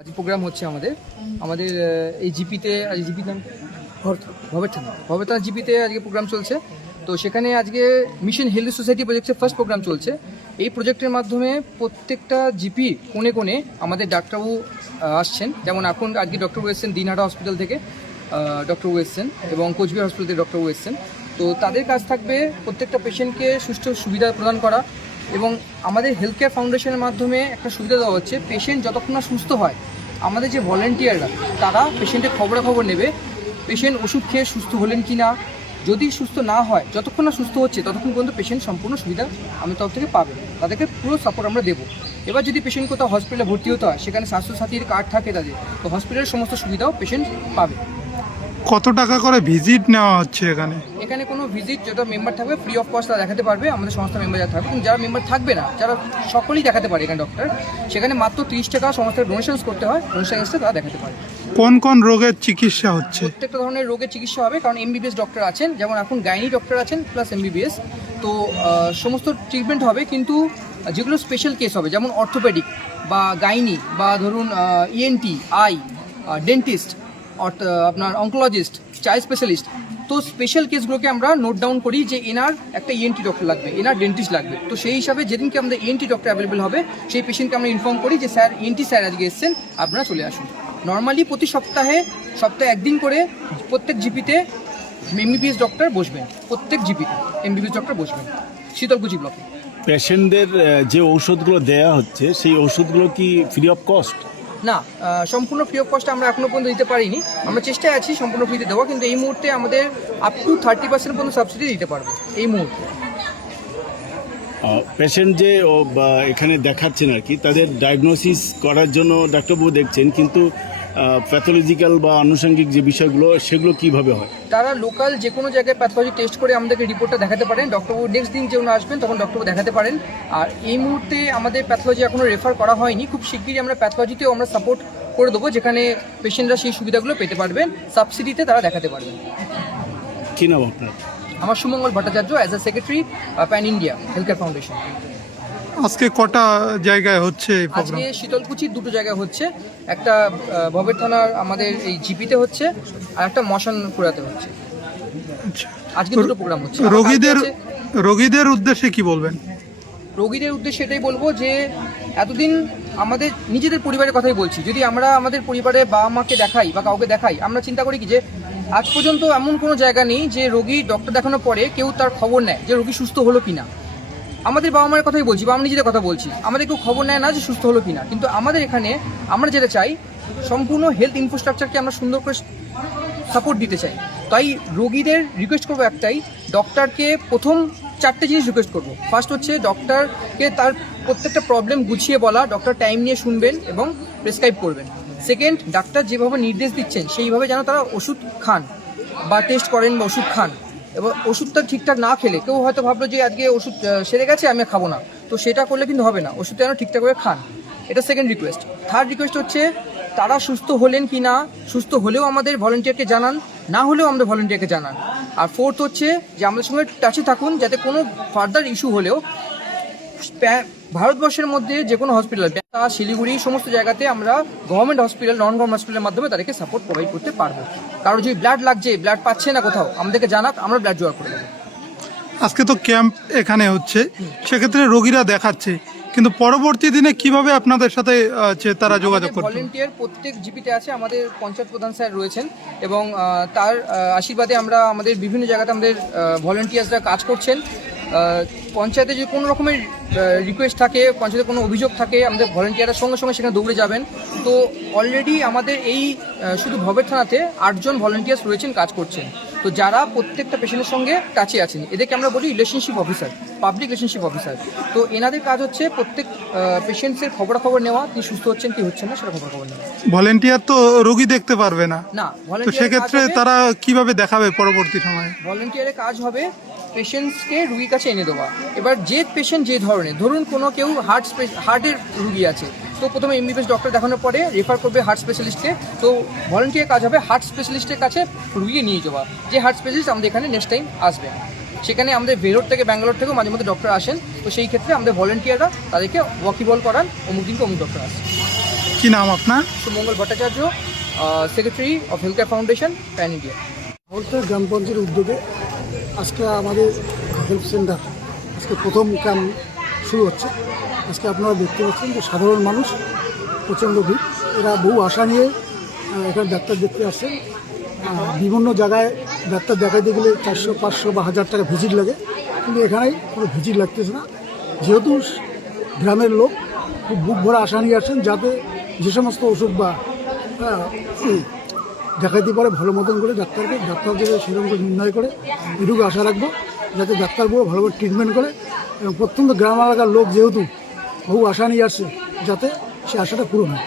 আজ প্রোগ্রাম হচ্ছে আমাদের আমাদের এই জিপিতে আজ জিপি নাম ভবের থানা জিপিতে আজকে প্রোগ্রাম চলছে। তো সেখানে আজকে মিশন হেলথ সোসাইটি প্রজেক্টের ফার্স্ট প্রোগ্রাম চলছে। এই প্রজেক্টের মাধ্যমে প্রত্যেকটা জিপি কোণে কোণে আমাদের ডাক্তারবাবু আসছেন। যেমন এখন আজকে ডক্টরবাবু এসছেন দিনহাটা হসপিটাল থেকে, ডক্টরবাবু এসছেন এবং কোচবিহার হসপিটাল থেকে ডক্টরবাবু এসছেন। তো তাদের কাজ থাকবে প্রত্যেকটা পেশেন্টকে সুষ্ঠু সুবিধা প্রদান করা এবং আমাদের হেলথ কেয়ার ফাউন্ডেশনের মাধ্যমে একটা সুবিধা দেওয়া হচ্ছে, পেশেন্ট যতক্ষণ না সুস্থ হয় আমাদের যে ভলেন্টিয়াররা তারা পেশেন্টের খবরাখবর নেবে, পেশেন্ট ওষুধ খেয়ে সুস্থ হলেন কি না, যদি সুস্থ না হয় যতক্ষণ না সুস্থ হচ্ছে ততক্ষণ পর্যন্ত পেশেন্ট সম্পূর্ণ সুবিধা আমাদের তরফ থেকে পাবে, তাদেরকে পুরো সাপোর্ট আমরা দেবো। এবার যদি পেশেন্ট কোথাও হসপিটালে ভর্তি হতে হয় সেখানে স্বাস্থ্যসাথীর কার্ড থাকে তাদের, তো হসপিটালের সমস্ত সুবিধাও পেশেন্ট পাবে। কত টাকা করে ভিজিট নেওয়া হচ্ছে এখানে? এখানে কোনো ভিজিট যেটা মেম্বার থাকবে ফ্রি অফ কস্ট তারা দেখাতে পারবে, আমাদের সংস্থা মেম্বার যারা থাকবে। কিন্তু যারা মেম্বার থাকবে না, যারা সকলেই দেখাতে পারে এখানে ডক্টর, সেখানে মাত্র 30 টাকা সংস্থার ডোনেশনস করতে হয়, ডোনেশন এসে তারা দেখাতে পারে। কোন কোন রোগের চিকিৎসা হচ্ছে? প্রত্যেকটা ধরনের রোগের চিকিৎসা হবে, কারণ এমবিবিএস ডক্টর আছেন, যেমন এখন গাইনি ডক্টর আছেন প্লাস এমবিবিএস। তো সমস্ত ট্রিটমেন্ট হবে, কিন্তু যেগুলো স্পেশাল কেস হবে যেমন অর্থোপেডিক বা গাইনি বা ধরুন ইএনটি, আই, ডেন্টিস্ট, আপনার অঙ্কোলজিস্ট, চাইল্ড স্পেশালিস্ট, তো স্পেশাল কেসগুলোকে আমরা নোট ডাউন করি যে এনার একটা ইএনটি ডক্টর লাগবে, এনার ডেন্টিস্ট লাগবে। তো সেই হিসাবে যেদিনকে আমাদের ইএনটি ডক্টর অ্যাভেলেবেল হবে সেই পেশেন্টকে আমরা ইনফর্ম করি যে স্যার ইএনটি স্যার আজকে এসেছেন, আপনারা চলে আসুন। নর্মালি প্রতি সপ্তাহে একদিন করে প্রত্যেক জিপিতে এমবিবিএস ডক্টর বসবেন, প্রত্যেক জিপিতে এমবিবিএস ডক্টর বসবেন শীতলকুচি ব্লকে। পেশেন্টদের যে ঔষধগুলো দেওয়া হচ্ছে সেই ওষুধগুলো কি ফ্রি অফ কস্ট? না, সম্পূর্ণ ফ্রি অফ কস্ট আমরা এখনো পর্যন্ত দিতে পারিনি। আমরা চেষ্টায় আছি সম্পূর্ণ ফ্রিতে দেওয়া, কিন্তু এই মুহূর্তে আমাদের আপ টু 30% পর্যন্ত সাবসিডি দিতে পারবো এই মুহূর্তে। পেশেন্ট যে এখানে দেখাচ্ছেন আর কি, তাদের ডায়াগনোসিস করার জন্য ডাক্তারবাবু দেখছেন, কিন্তু প্যাথোলজিক্যাল বা আনুষঙ্গিক যে বিষয়গুলো সেগুলো কিভাবে হয়? তারা লোকাল যে কোনো জায়গায় প্যাথোলজি টেস্ট করে আমাদেরকে রিপোর্টটা দেখাতে পারেন। ডক্টরবাবু নেক্সট দিন যখন আসবেন তখন ডক্টরবাবু দেখাতে পারেন। আর এই মুহূর্তে আমাদের প্যাথোলজি এখনও রেফার করা হয়নি, খুব শিগগিরই আমরা প্যাথোলজিতেও আমরা সাপোর্ট করে দেবো, যেখানে পেশেন্টরা সেই সুবিধাগুলো পেতে পারবেন, সাবসিডিতে তারা দেখাতে পারবেন। কী নাম আপনার? আমার Sumangal Bhattacharya, as a secretary pan India health care foundation. আজকে কটা জায়গায় হচ্ছে এই প্রোগ্রাম? আজকে শীতলকুচির দুটো জায়গায় হচ্ছে, একটা ভবের থানার আমাদের এই জিপিতে হচ্ছে, আর একটা মশানপুরাতে হচ্ছে। আজকে দুটো প্রোগ্রাম হচ্ছে। রোগীদের উদ্দেশ্যে কি বলবেন? রোগীদের উদ্দেশ্যে এটাই বলবো যে এতদিন আমাদের নিজেদের পরিবারের কথাই বলছি, যদি আমরা আমাদের পরিবারে বাবা মাকে দেখাই বা কাউকে দেখাই, আমরা চিন্তা করি কি যে আজ পর্যন্ত এমন কোনো জায়গা নেই যে রোগী ডক্টর দেখানোর পরে কেউ তার খবর নেয় যে রোগী সুস্থ হলো কিনা। আমাদের বাবা মায়ের কথাই বলছি বা আমরা নিজেদের কথা বলছি, আমাদের কেউ খবর নেয় না যে সুস্থ হলো কিনা। কিন্তু আমাদের এখানে আমরা যেটা চাই, সম্পূর্ণ হেলথ ইনফ্রাস্ট্রাকচারকে আমরা সুন্দর করে সাপোর্ট দিতে চাই। তাই রোগীদের রিকোয়েস্ট করবো একটাই, ডক্টরকে প্রথম 4টে জিনিস রিকোয়েস্ট করবো। ফার্স্ট হচ্ছে ডক্টরকে তার প্রত্যেকটা প্রবলেম গুছিয়ে বলা, ডক্টর টাইম নিয়ে শুনবেন এবং প্রেসক্রাইব করবেন। সেকেন্ড, ডাক্তার যেভাবে নির্দেশ দিচ্ছেন সেইভাবে যেন তারা ওষুধ খান বা টেস্ট করেন বা ওষুধ খান। এবং ওষুধটা ঠিকঠাক না খেলে, কেউ হয়তো ভাবলো যে আজকে ওষুধ সেরে গেছে আমি খাবো না, তো সেটা করলে কিন্তু হবে না, ওষুধটা যেন ঠিকঠাক করে খান, এটা সেকেন্ড রিকোয়েস্ট। থার্ড রিকোয়েস্ট হচ্ছে তারা সুস্থ হলেন কি না, সুস্থ হলেও আমাদের ভলেন্টিয়ারকে জানান, না হলেও আমাদের ভলেন্টিয়ারকে জানান। আর ফোর্থ হচ্ছে যে আমাদের সঙ্গে টাচে থাকুন, যাতে কোনো ফার্দার ইস্যু হলেও ভারতবর্ষের মধ্যে যে কোনো হসপিটাল, শিলিগুড়ি সমস্ত জায়গাতে আমরা গভর্নমেন্ট হসপিটাল, নন গভর্নমেন্ট হসপিটালের মাধ্যমে তাদেরকে সাপোর্ট প্রোভাইড করতে পারবো। কারো যদি ব্লাড লাগছে, ব্লাড পাচ্ছে না কোথাও, আমাদেরকে জানাক, আমরা ব্লাড জোগাড় করে দেবো। আজকে তো ক্যাম্প এখানে হচ্ছে, সেক্ষেত্রে রোগীরা দেখাচ্ছে, কিন্তু পরবর্তী দিনে কিভাবে আপনাদের সাথে তারা যোগাযোগ করবে? ভলেন্টিয়ার প্রত্যেক জিপিতে আছে, আমাদের পঞ্চায়েত প্রধান স্যার রয়েছেন এবং তার আশীর্বাদে আমরা আমাদের বিভিন্ন জায়গাতে আমাদের ভলেন্টিয়ার্সরা কাজ করছেন। পঞ্চায়েতে যদি কোনো রকমের রিকোয়েস্ট থাকে, পঞ্চায়েতে কোনো অভিযোগ থাকে, আমাদের ভলেন্টিয়াররা সঙ্গে সঙ্গে সেখানে দৌড়ে যাবেন। তো অলরেডি আমাদের এই শুধু ভবের থানাতে 8 জন ভলেন্টিয়ার্স রয়েছেন, কাজ করছেন। তো যারা প্রত্যেকটা পেশেন্টের সঙ্গে টাচে আছেন, এদেরকে আমরা বলি relationship officer, public relationship officer. তো এনাদের কাজ হচ্ছে প্রত্যেক পেশেন্টসের খবরাখবর নেওয়া, কি সুস্থ হচ্ছেন কি হচ্ছেন না সেটা খবরাখবর নেওয়া। ভলেন্টিয়ার তো রোগী দেখতে পারবে না, তো সেক্ষেত্রে ভলেন্টিয়ার তারা কিভাবে দেখাবে পরবর্তী সময়ে? ভলেন্টিয়ারের কাজ হবে পেশেন্টসকে রুগীর কাছে এনে দেওয়া। এবার যে পেশেন্ট যে ধরনের, ধরুন কোনো কেউ হার্টের রুগী আছে, তো প্রথমে এমবিবিএস ডক্টর দেখানোর পরে রেফার করবে হার্ট স্পেশালিস্টকে। তো ভলেন্টিয়ার কাজ হবে হার্ট স্পেশালিস্টের কাছে রুগী নিয়ে যাওয়া, যে হার্ট স্পেশালিস্ট আমাদের এখানে নেক্সট টাইম আসবে। সেখানে আমাদের বেরোর থেকে ব্যাঙ্গালোর থেকেও মাঝে মধ্যে ডক্টর আসেন, তো সেই ক্ষেত্রে আমাদের ভলেন্টিয়াররা তাদেরকে ওয়াকিবল করান, অমুক দিনকে অমুক ডক্টর আসে। কি নাম আপনার? Sumangal Bhattacharya, secretary of health care foundation, pan India. Halta গ্রাম পঞ্চায়েতের উদ্যোগে আজকে আমাদের হেলথ সেন্টার আজকে প্রথম ক্যাম্প শুরু হচ্ছে। আজকে আপনারা দেখতে পাচ্ছেন যে সাধারণ মানুষ প্রচণ্ড ভিড়, এরা বহু আশা নিয়ে এখানে ডাক্তার দেখতে আসছেন। বিভিন্ন জায়গায় ডাক্তার দেখাইতে গেলে 400, 500 বা 1000 টাকা ভিজিট লাগে, কিন্তু এখানে কোনো ভিজিট লাগতেছে না। যেহেতু গ্রামের লোক খুব বুক ভরা আশা নিয়ে আসছেন, যাতে যে সমস্ত ওষুধ বা দেখাইতে পারে ভালো মতন করে ডাক্তার যাতে সেরকম করে নির্ণয় করে, এটুকু আশা রাখবো যাতে ডাক্তারবাবু ভালোভাবে ট্রিটমেন্ট করে। এবং প্রত্যন্ত গ্রাম এলাকার লোক যেহেতু বহু আশা নিয়ে আসছে, যাতে সে আশাটা পূরণ হয়।